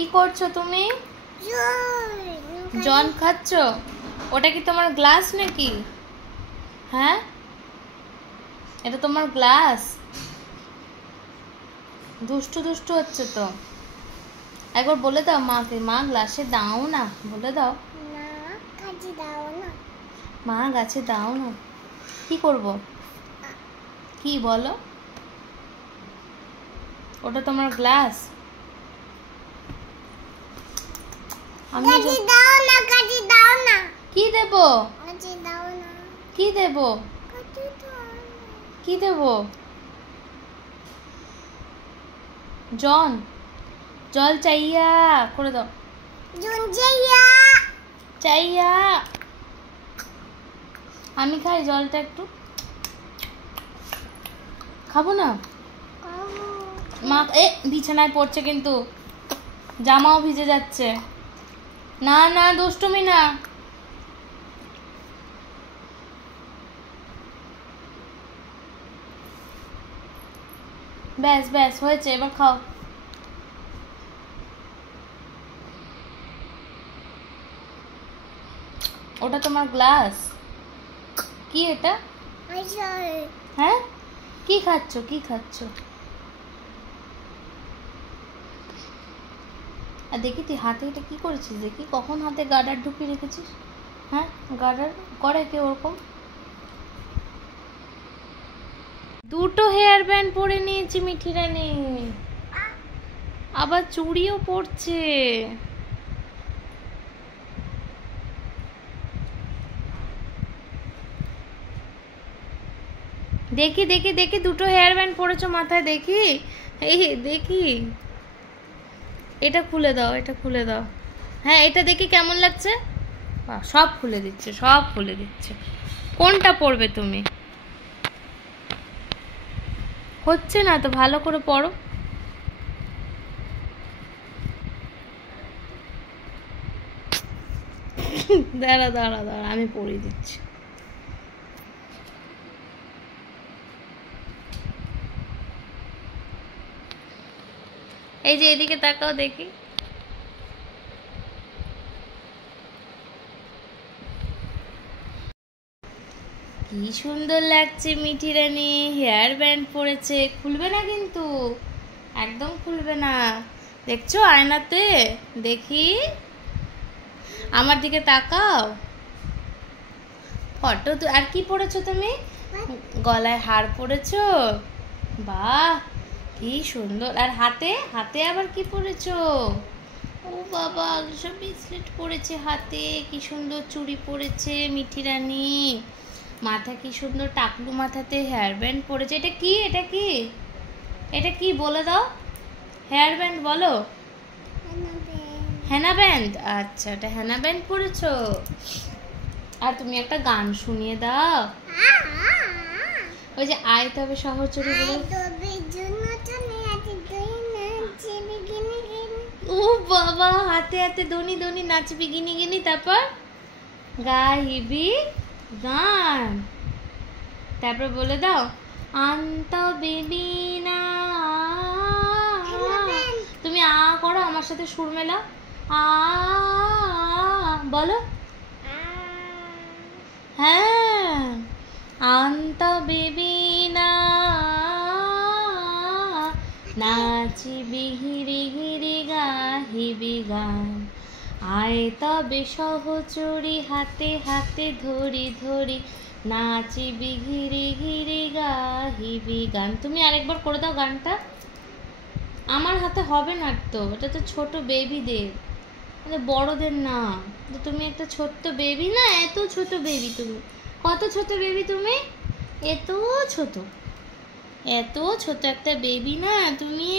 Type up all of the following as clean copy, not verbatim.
কি করছো তুমি? জল খাচ্ছ? ওটা কি তোমার গ্লাস নাকি? হ্যাঁ, এটা তোমার গ্লাস? দুষ্টু দুষ্টু হচ্ছে তো। একবার বলে দাও মাকে, মা গ্লাসে দাও না, বলে দাও। মা গাছে দাও না। কি করব? কি বলো? ওটা তোমার গ্লাস? আমি কি দেব? কি দেব? কি দেব? জন জল চাইয়া করে দাও। চাইয়া আমি খাই জলটা, একটু খাবো না? মা বিছানায় পড়ছে কিন্তু, জামাও ভিজে যাচ্ছে। না না, দুষ্টুমি না। ব্যাস ব্যাস হয়েছে, এবার খাও। ওটা তোমার গ্লাস? কি এটা? হ্যাঁ, কি খাচ্ছ? কি খাচ্ছ? আর দেখি তুই হাতে এটা কি করেছিস, দেখি কখন হাতে গার্ডার ঢুকিয়ে রেখেছিস। হ্যাঁ, গার্ডার করে কে ওরকম? দুটো হেয়ার ব্যান্ড পরে নিয়েছি মিঠি রানী, আবার চুড়িও পরছে। দেখি দেখি দেখি, দুটো হেয়ার ব্যান্ড পরেছো মাথায়, দেখি। এই দেখি, এটা খুলে দাও, এটা খুলে দাও। হ্যাঁ, এটা দেখি কেমন লাগছে। সব খুলে দিচ্ছে, সব খুলে দিচ্ছে। কোনটা পরবে তুমি? হচ্ছে না তো, ভালো করে পরো। দাঁড়া দাঁড়া দাঁড়া, আমি পরিয়ে দিচ্ছি। এই যে এদিকে তাকাও দেখি। কি সুন্দর লাগছে মিঠি রানী, হেয়ার ব্যান্ড পরেছে। খুলবে না কিন্তু, একদম খুলবে না। দেখছো আয়নাতে? দেখি, আমার দিকে তাকাও। ফটো তো। আর কি পরেছো তুমি? গলায় হার পরেছো? বাহ, কি সুন্দর। আর হাতে, হাতে আবার কি পরেছো? ও বাবা, সব ব্রেসলেট পরেছে হাতে। কি সুন্দর চুড়ি পরেছে মিঠি রানী। মাথা কি সুন্দর টাকলু মাথাতে হেয়ার ব্যান্ড পরেছে। এটা কি? এটা কি? এটা কি বলে দাও। হেয়ার ব্যান্ড বলো। হেনা ব্যান্ড? আচ্ছা, এটা হেনা ব্যান্ড পরেছো। আর তুমি একটা গান শুনিয়ে দাও। ওই যে আয় তবে শহরচুরি বলে। ও বাবা, হাতে হাতে দনি দনি নাচবি গিনি গিনি, তারপর গাইবি গান। তারপর বলে দাও, আন্ত বেবিনা। তুমি আ করো, আমার সাথে সুর মেলাও। আ বলো। হ্যাঁ, আন্ত বেবিনা নাচিবি হিরি হিরি গাহিবি গান। আয় তবে সহচরি হাতে হাতে ধরি ধরি নাচিবি ঘিরি ঘিরি গাহিবি গান। তুমি আরেকবার করে দাও গানটা। আমার হাতে হবে না তো, এটা তো ছোট বেবিদের, বড়দের না। তুমি একটা ছোট্ট বেবি না, এত ছোট বেবি তুমি। কত ছোট বেবি তুমি? এত ছোট, এত ছোট একটা বেবি না তুমি।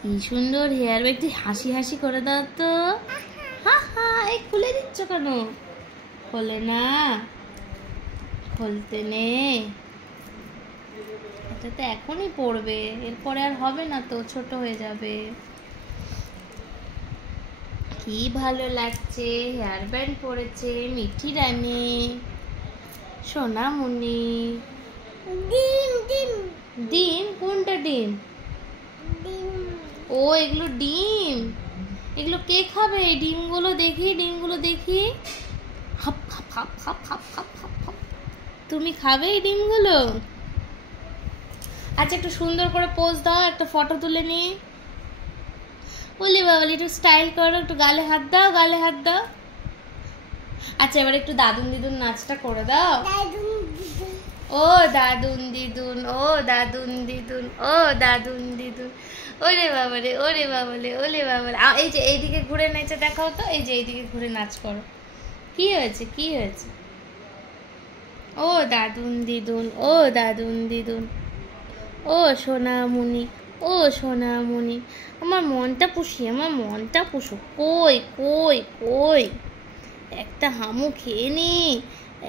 কি সুন্দর হেয়ার ব্যান্ড। তুই হাসি হাসি করে দাও তো। হা হা, এই খুলে দিচ্ছ কেন? খোলে না, খুলতে নেই। এটা তো এখনই পড়বে, এরপরে আর হবে না তো, ছোট হয়ে যাবে। কি ভালো লাগছে, হেয়ার ব্যান্ড পরেছে মিঠি রানী, সোনামণি। ডিম ডিম ডিম? কোনটা ডিম? ও এগুলো ডিম, এগুলো কে খাবে? এই ডিমগুলো দেখি, ডিমগুলো দেখি। হাপ হাপ হাপ হাপ হাপ হাপ হাপ হাপ। তুমি খাবে এই ডিমগুলো? আচ্ছা একটু সুন্দর করে পোজ দাও, একটা ফটো তুলে নি। বলি বাবা একটু স্টাইল করো, একটু গালে হাত দাও, গালে হাত দাও। আচ্ছা এবার একটু দাদুন দিদুন নাচটা করে দাও। ও দাদুন দিদুন, ও দাদুন দিদুন, ও দাদুন দিদুন। ওরে বাবারে, ওরে বাবারে, ওরে বাবারে। এই যে এইদিকে ঘুরে নেচে দেখাও তো, এই যে এইদিকে ঘুরে নাচ করো। কি হয়েছে, কি হয়েছে? ও দাদুন দিদুন, ও দাদুন দিদুন, ও সোনামণি, ও সোনামণি। আমার মনটা পুষি, আমার মনটা পুষো। কই কই কই, একটা হামু খেয়ে নি,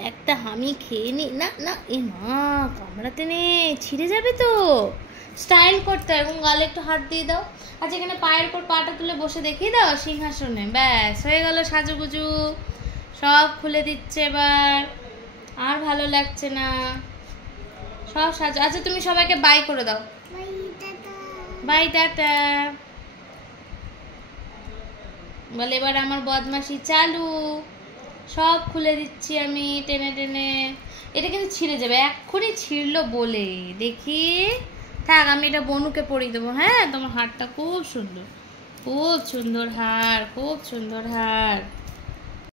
একটা হামি খেয়ে নি। না না, এ মা কামড়াতে নেই, ছিঁড়ে যাবে তো। স্টাইল করতে হয়, এবং গালে একটু হাত দিয়ে দাও। আচ্ছা এখানে পায়ের উপর পাটা তুলে বসে দেখিয়ে দাও সিংহাসনে। ব্যাস হয়ে গেল সাজুগুজু, সব খুলে দিচ্ছে এবার, আর ভালো লাগছে না, সব সাজু। আচ্ছা তুমি সবাইকে বাই করে দাও। বাই টাটা বলে। এবার আমার বদমাশি চালু, সব খুলে দিচ্ছি আমি টেনে টেনে। এটা কিন্তু ছিঁড়ে যাবে, এক্ষুনি ছিঁড়লো বলে। দেখি থাক, আমি এটা বনুকে পরিয়ে দেবো। হ্যাঁ তোমার হারটা খুব সুন্দর, খুব সুন্দর হার, খুব সুন্দর হার।